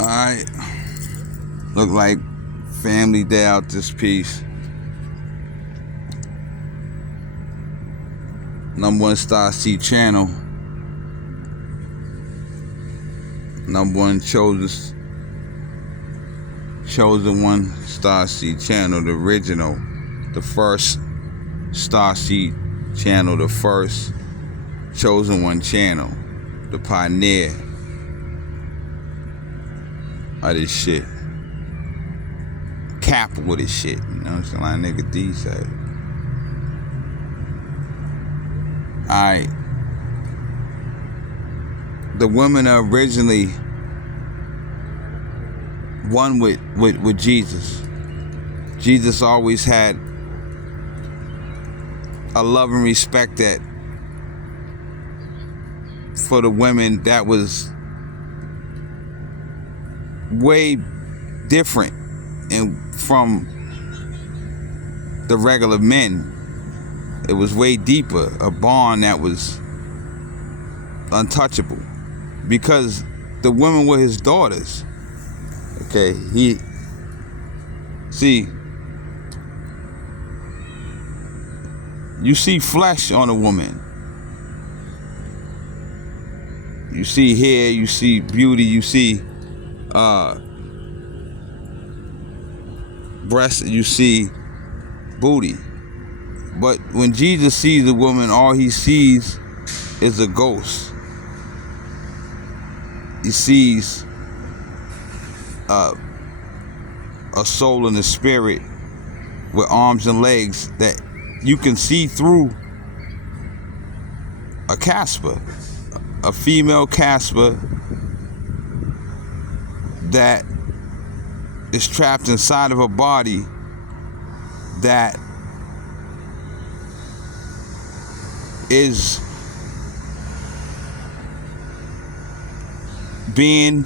Alright. Look like family day out this piece. #1 Star C channel. #1 chosen one Star C channel, the original, the first Star C channel, the first chosen one channel, the pioneer of this shit. Capital with this shit, you know what I'm saying? Like nigga D said. Alright. The women are originally one with Jesus. Jesus always had a love and respect that for the women that was way different and from the regular men. It was way deeper, a bond that was untouchable, because the women were his daughters. Okay, you see flesh on a woman. You see hair, you see beauty, you see breasts, you see booty. But when Jesus sees a woman, all he sees is a ghost. He sees a soul and a spirit with arms and legs that you can see through a Casper, a female Casper that is trapped inside of a body that is being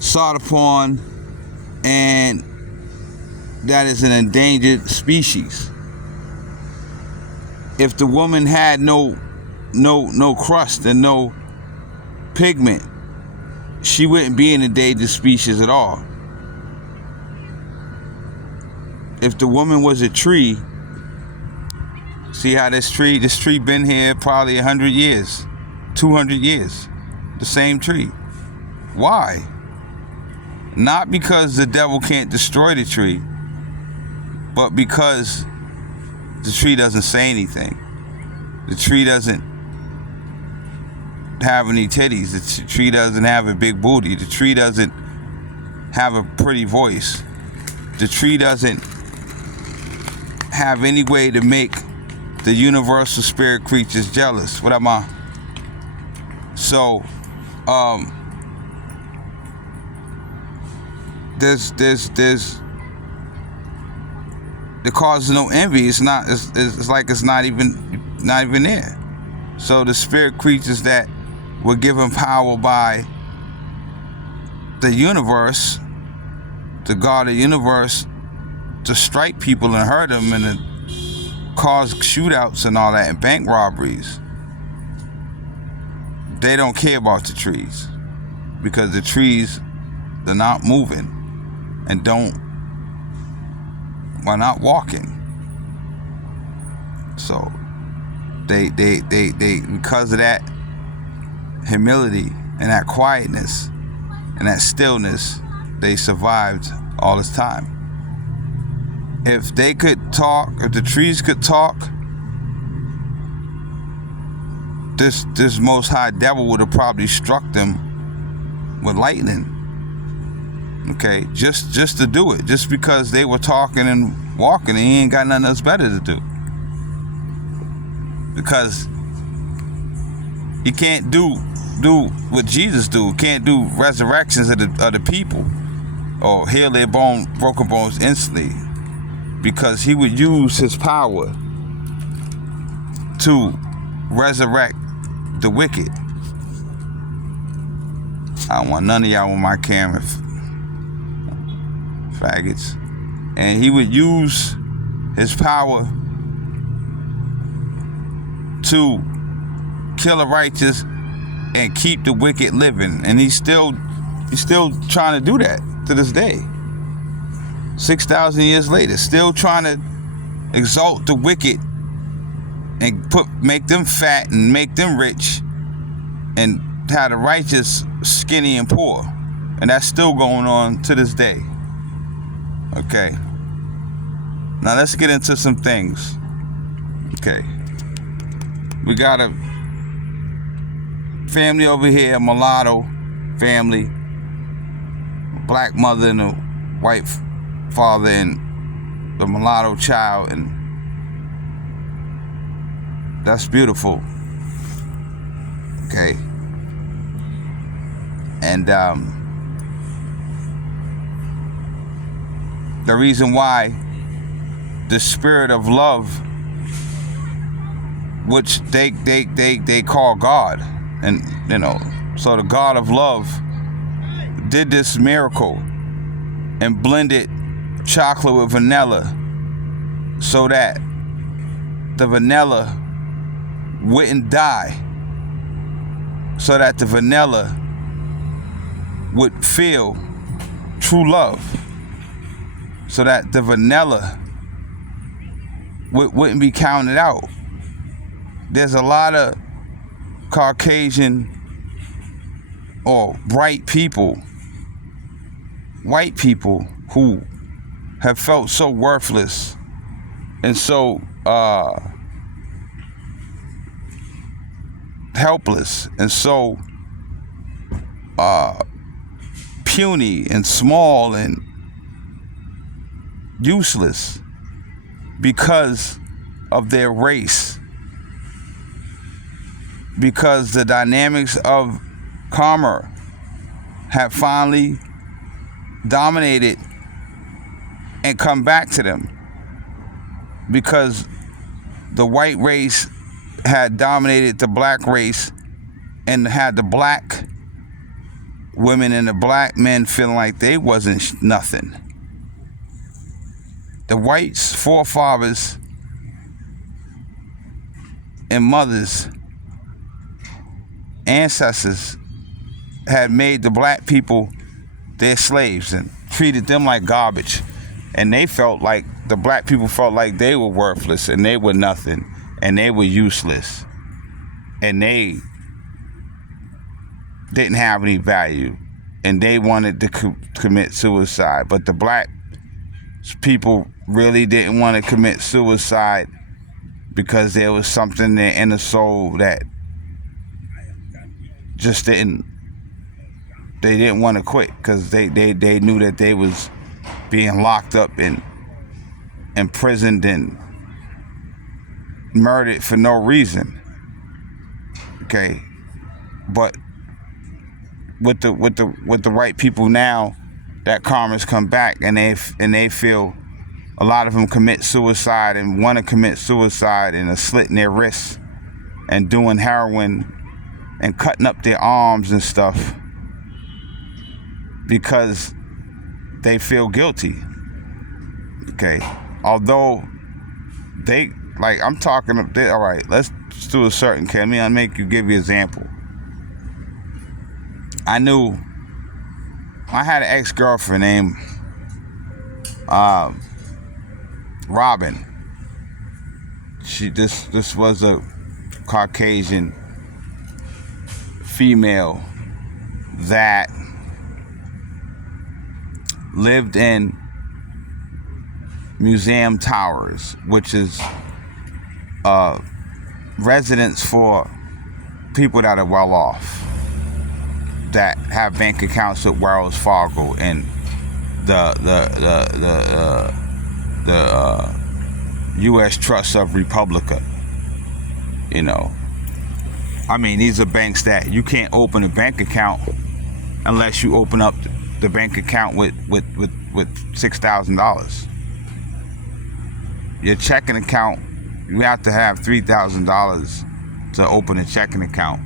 sought upon, and that is an endangered species. If the woman had no crust and no pigment, she wouldn't be an endangered species at all. If the woman was a tree, see how this tree been here probably 100 years, 200 years, the same tree. Why? Not because the devil can't destroy the tree, but because the tree doesn't say anything. The tree doesn't have any titties. The tree doesn't have a big booty. The tree doesn't have a pretty voice. The tree doesn't have any way to make the universal spirit creatures jealous. What am I? So, there's the cause of no envy. It's not. It's like it's not even there. So the spirit creatures that were given power by the universe, the God of the universe, to strike people and hurt them and to cause shootouts and all that and bank robberies, they don't care about the trees, because the trees, they're not moving and are not walking. So they because of that humility and that quietness and that stillness, they survived all this time. If they could talk, if the trees could talk, this most high devil would have probably struck them with lightning. Okay, just to do it, just because they were talking and walking, and he ain't got nothing else better to do. Because he can't do what Jesus do. He can't do resurrections of the people or heal their broken bones instantly, because he would use his power to resurrect the wicked. I don't want none of y'all on my camera, faggots. And he would use his power to kill the righteous and keep the wicked living. And he's still He's still trying to do that to this day. 6,000 years later, still trying to exalt the wicked and make them fat and make them rich, and have the righteous skinny and poor. And that's still going on to this day. Okay. Now let's get into some things. Okay. We got a family over here, a mulatto family, black mother and a white father, and the mulatto child, and that's beautiful. Okay. And the reason why the spirit of love, which they call God, and so the God of love did this miracle and blended chocolate with vanilla so that the vanilla wouldn't die, so that the vanilla would feel true love, so that the vanilla wouldn't be counted out. There's a lot of Caucasian or bright people, white people, who have felt so worthless and so helpless and so puny and small and useless because of their race, because the dynamics of karma have finally dominated and come back to them, because the white race had dominated the black race and had the black women and the black men feeling like they wasn't nothing. The whites' forefathers and mothers, ancestors, had made the black people their slaves and treated them like garbage. And they felt like, the black people felt like they were worthless and they were nothing and they were useless and they didn't have any value, and they wanted to commit suicide. But the black people really didn't want to commit suicide because there was something in their inner soul that just they didn't want to quit, because they knew that they was being locked up and imprisoned and murdered for no reason. Okay, but with the white people now, that karma's come back, and they feel, a lot of them commit suicide and want to commit suicide and are slitting their wrists and doing heroin and cutting up their arms and stuff because they feel guilty. Okay, although they, like, I'm talking, all right, let's do a certain case. Let me give you an example. I had an ex-girlfriend named Robin. This was a Caucasian female that lived in Museum Towers, which is residence for people that are well off, that have bank accounts with Wells Fargo and the U.S. Trust of Republica. I mean, these are banks that you can't open a bank account unless you open up the bank account with $6,000. Your checking account, you have to have $3,000 to open a checking account.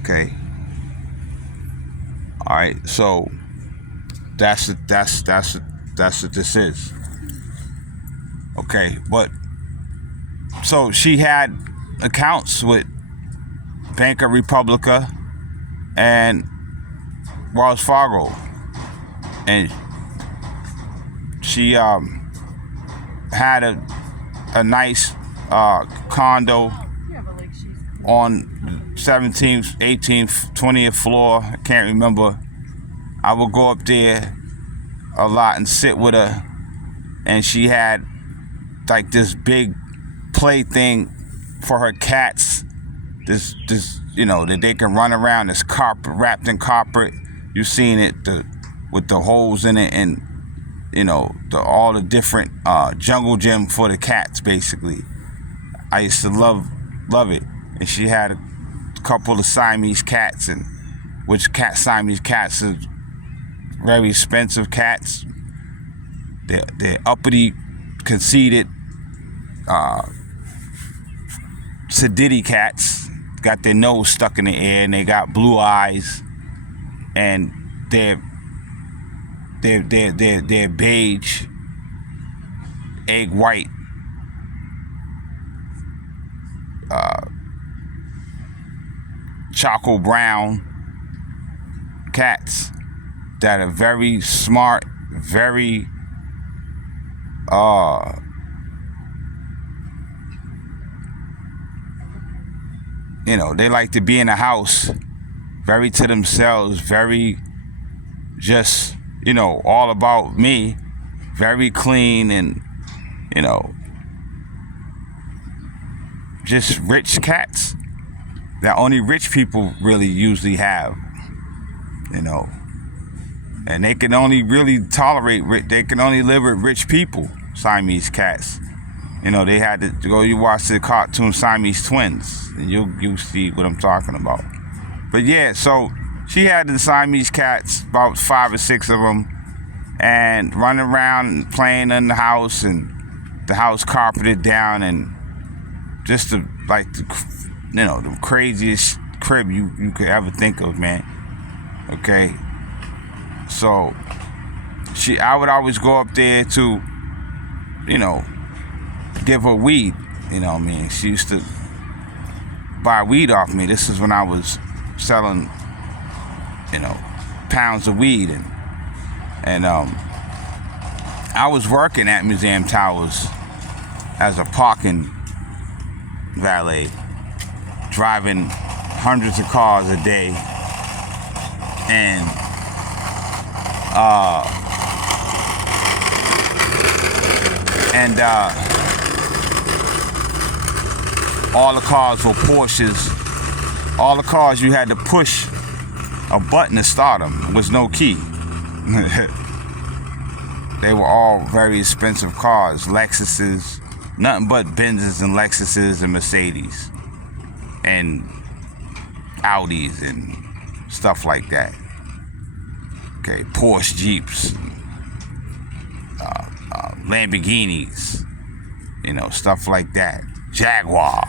Okay. All right. So that's what this is. Okay, but so she had accounts with Bank of Republica and Wells Fargo, and she had a nice condo on 17th, 18th, 20th floor. I can't remember. I would go up there a lot and sit with her, and she had like this big plaything for her cats. This that they can run around. This carpet, wrapped in carpet. You've seen it, with the holes in it, and all the different jungle gym for the cats. Basically, I used to love it. And she had a couple of Siamese cats, and Siamese cats are very expensive cats. They're uppity, conceited, sedity cats. Got their nose stuck in the air, and they got blue eyes, and they're beige, egg white, charcoal brown cats that are very smart, very they like to be in a house, very to themselves, very just all about me, very clean, and just rich cats that only rich people really usually have, and they can only really they can only live with rich people. Siamese cats, they had to go. You watch the cartoon Siamese Twins, and you'll see what I'm talking about. But yeah, so she had the Siamese cats, about 5 or 6 of them, and running around and playing in the house, and the house carpeted down, and just the craziest crib you could ever think of, man. Okay, so I would always go up there to, give her weed. She used to buy weed off me. This is when I was selling, pounds of weed, and I was working at Museum Towers as a parking valet, driving hundreds of cars a day, and all the cars were Porsches. All the cars, you had to push a button to start them. There was no key. They were all very expensive cars. Lexuses, nothing but Benzes and Lexuses and Mercedes and Audis and stuff like that. Okay, Porsche Jeeps, Lamborghinis, stuff like that. Jaguar.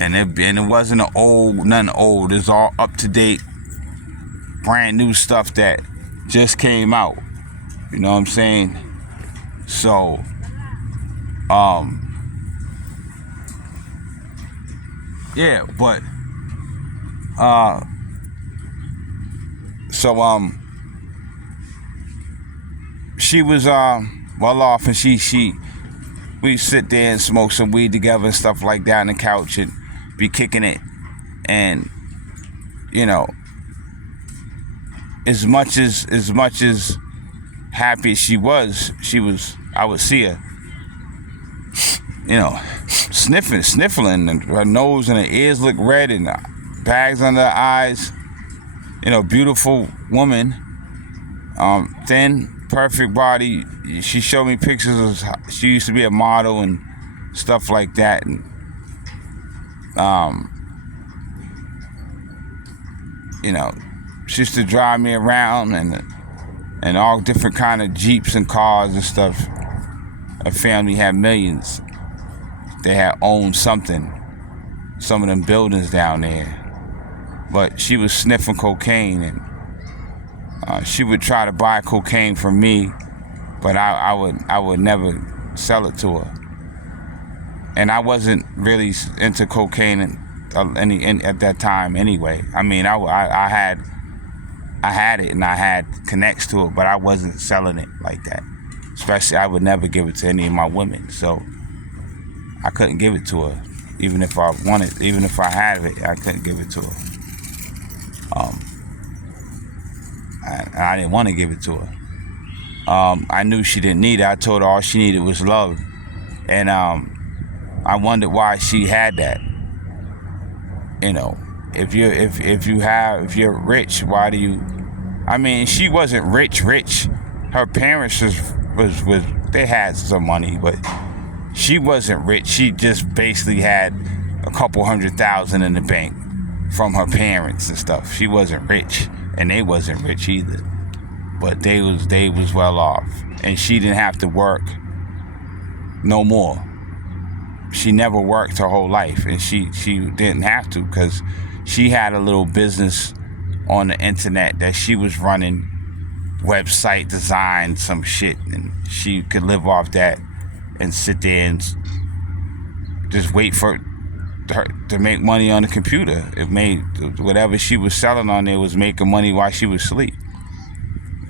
And it wasn't nothing old. It's all up to date, brand new stuff that just came out. You know what I'm saying? So, yeah, but, she was, well off, and we sit there and smoke some weed together and stuff like that on the couch and be kicking it. And, as much as happy as she was, I would see her, sniffling, and her nose and her ears look red, and bags under her eyes. Beautiful woman, thin, perfect body. She showed me pictures of, she used to be a model and stuff like that, and she used to drive me around, and all different kind of Jeeps and cars and stuff. Her family had millions. They had owned some of them buildings down there. But she was sniffing cocaine, and she would try to buy cocaine from me, but I would never sell it to her. And I wasn't really into cocaine at that time anyway. I mean, I had it and I had connects to it, but I wasn't selling it like that. Especially, I would never give it to any of my women, so I couldn't give it to her. Even if I wanted, even if I had it, I couldn't give it to her. I didn't want to give it to her. I knew she didn't need it. I told her all she needed was love, and I wondered why she had that. You know, if you're rich, why do you? I mean, she wasn't rich. Her parents was they had some money, but she wasn't rich. She just basically had a couple $100,000 in the bank from her parents and stuff. She wasn't rich, and they wasn't rich either. But they was well off, and she didn't have to work no more. She never worked her whole life, and she didn't have to, because she had a little business on the internet that she was running, website design, some shit, and she could live off that and sit there and just wait for her to make money on the computer. It made whatever she was selling on there was making money while she was asleep.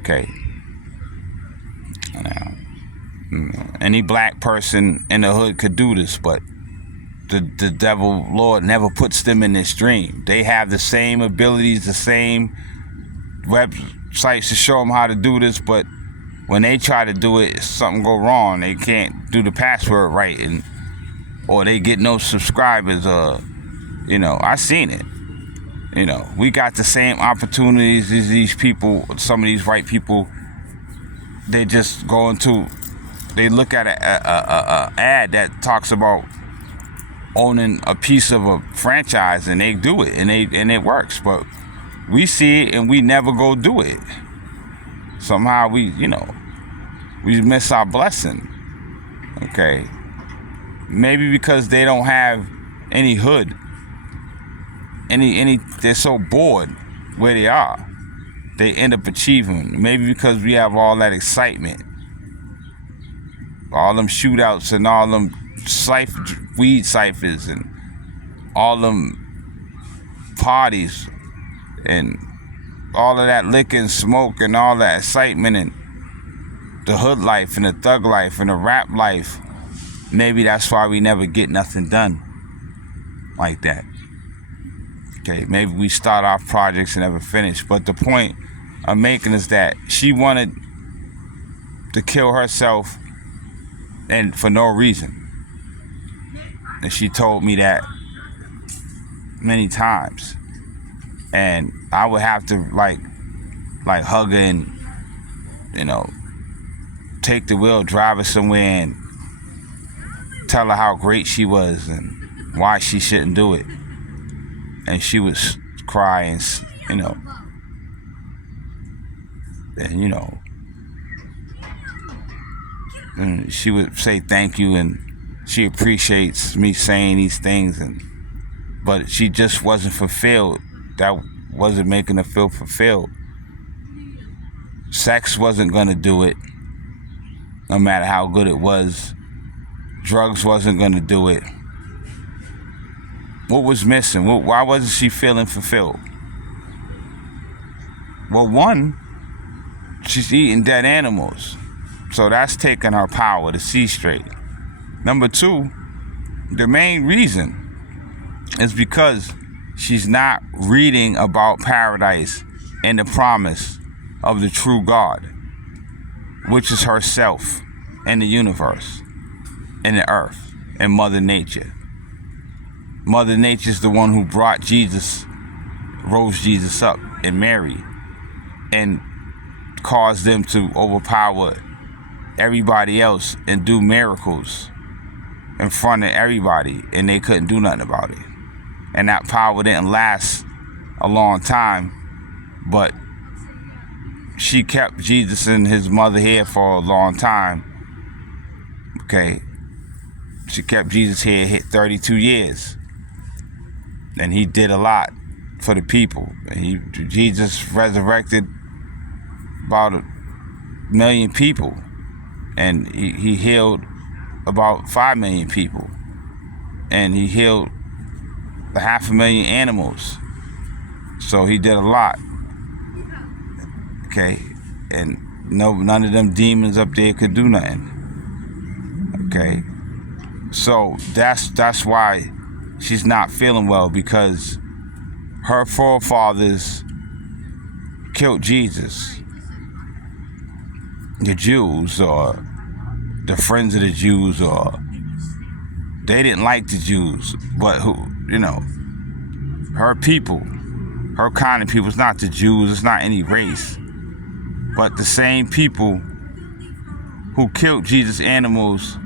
Okay. Now, any black person in the hood could do this, but the devil, Lord, never puts them in this dream. They have the same abilities, the same websites to show them how to do this, but when they try to do it, something go wrong. They can't do the password right, or they get no subscribers. I seen it. We got the same opportunities as these people. Some of these white people, they just go into, they look at a ad that talks about owning a piece of a franchise, and they do it, and it works. But we see it and we never go do it. Somehow we miss our blessing. Okay. Maybe because they don't have any hood. They're so bored where they are. They end up achieving. Maybe because we have all that excitement. All them shootouts and all them weed ciphers and all them parties and all of that liquor and smoke and all that excitement and the hood life and the thug life and the rap life. Maybe that's why we never get nothing done like that. Okay, maybe we start off projects and never finish. But the point I'm making is that she wanted to kill herself, and for no reason. And she told me that many times. And I would have to like hug her and, take the wheel, drive her somewhere and tell her how great she was and why she shouldn't do it. And she would cry and and she would say thank you, and she appreciates me saying these things, but she just wasn't fulfilled. That wasn't making her feel fulfilled. Sex wasn't gonna do it, no matter how good it was. Drugs wasn't gonna do it. What was missing? Why wasn't she feeling fulfilled? Well, one, she's eating dead animals. So that's taking her power to see straight. Number two, the main reason is because she's not reading about paradise and the promise of the true God, which is herself and the universe and the earth and Mother Nature. Mother Nature is the one who brought Jesus, rose Jesus up, and Mary, and caused them to overpower everybody else and do miracles in front of everybody, and they couldn't do nothing about it. And that power didn't last a long time, but she kept Jesus and his mother here for a long time. Okay, she kept Jesus here 32 years, and he did a lot for the people. And Jesus resurrected about 1 million people, and he healed about 5 million people, and he healed 500,000 animals. So he did a lot. Okay, and none of them demons up there could do nothing. Okay, so that's why she's not feeling well, because her forefathers killed Jesus. The Jews, or the friends of the Jews, or they didn't like the Jews, but her people, her kind of people. It's not the Jews, it's not any race, but the same people who killed Jesus' animals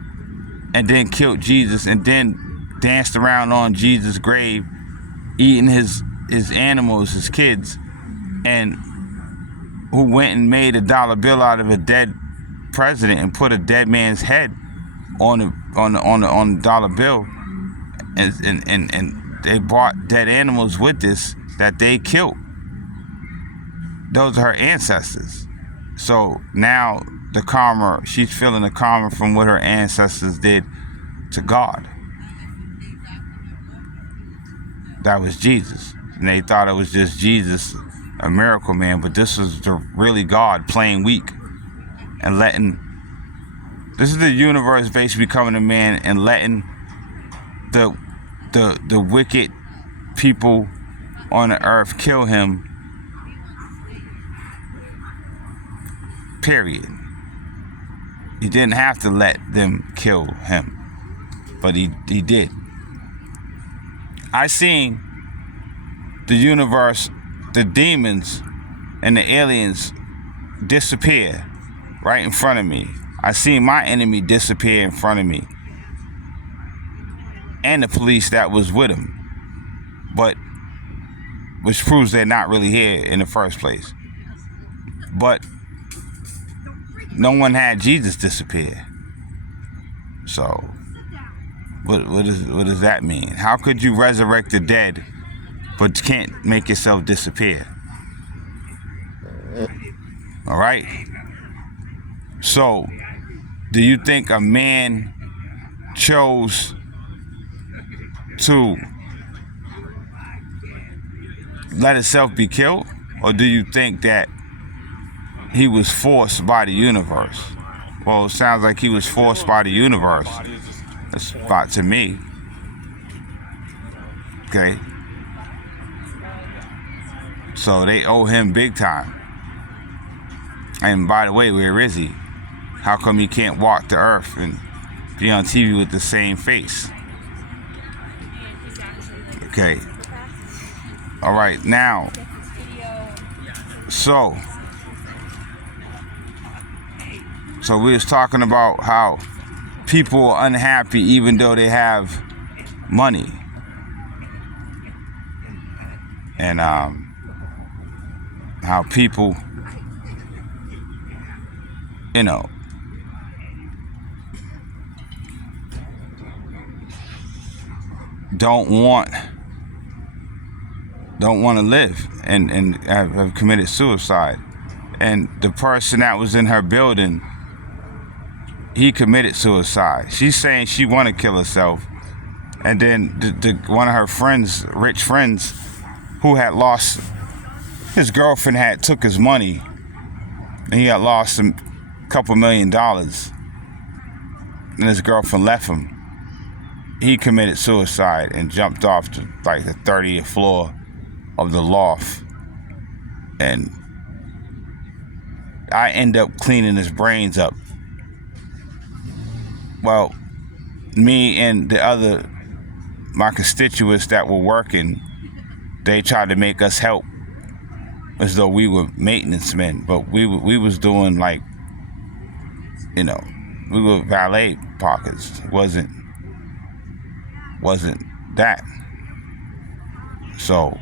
and then killed Jesus and then danced around on Jesus' grave, eating his animals, his kids, and who went and made a dollar bill out of a dead president and put a dead man's head on the dollar bill, and they bought dead animals with this that they killed. Those are her ancestors. So now the karma, she's feeling the karma from what her ancestors did to God. That was Jesus. And they thought it was just Jesus, a miracle man, but this was really God playing weak and this is the universe basically becoming a man and letting the wicked people on the earth kill him. Period. He didn't have to let them kill him, but he did. I seen the universe, the demons and the aliens disappear right in front of me. I seen my enemy disappear in front of me, and the police that was with him, but which proves they're not really here in the first place. But no one had Jesus disappear. So what does that mean? How could you resurrect the dead but can't make yourself disappear? All right. So do you think a man chose to let himself be killed, or do you think that he was forced by the universe? Well, it sounds like he was forced by the universe. That's about to me. Okay. So they owe him big time. And by the way, where is he? How come he can't walk the earth and be on TV with the same face? Okay. All right, now. So we was talking about how people are unhappy even though they have money. And how people, don't want to live and have committed suicide. And the person that was in her building, he committed suicide. She's saying she want to kill herself. And then one of her friends, rich friends, who had lost, his girlfriend had took his money, and he had lost a couple $1 million. And his girlfriend left him. He committed suicide and jumped off to like the 30th floor of the loft. And I end up cleaning his brains up. Well, me and my constituents that were working, they tried to make us help as though we were maintenance men, but we was doing like, we were valet parkers. It wasn't that. So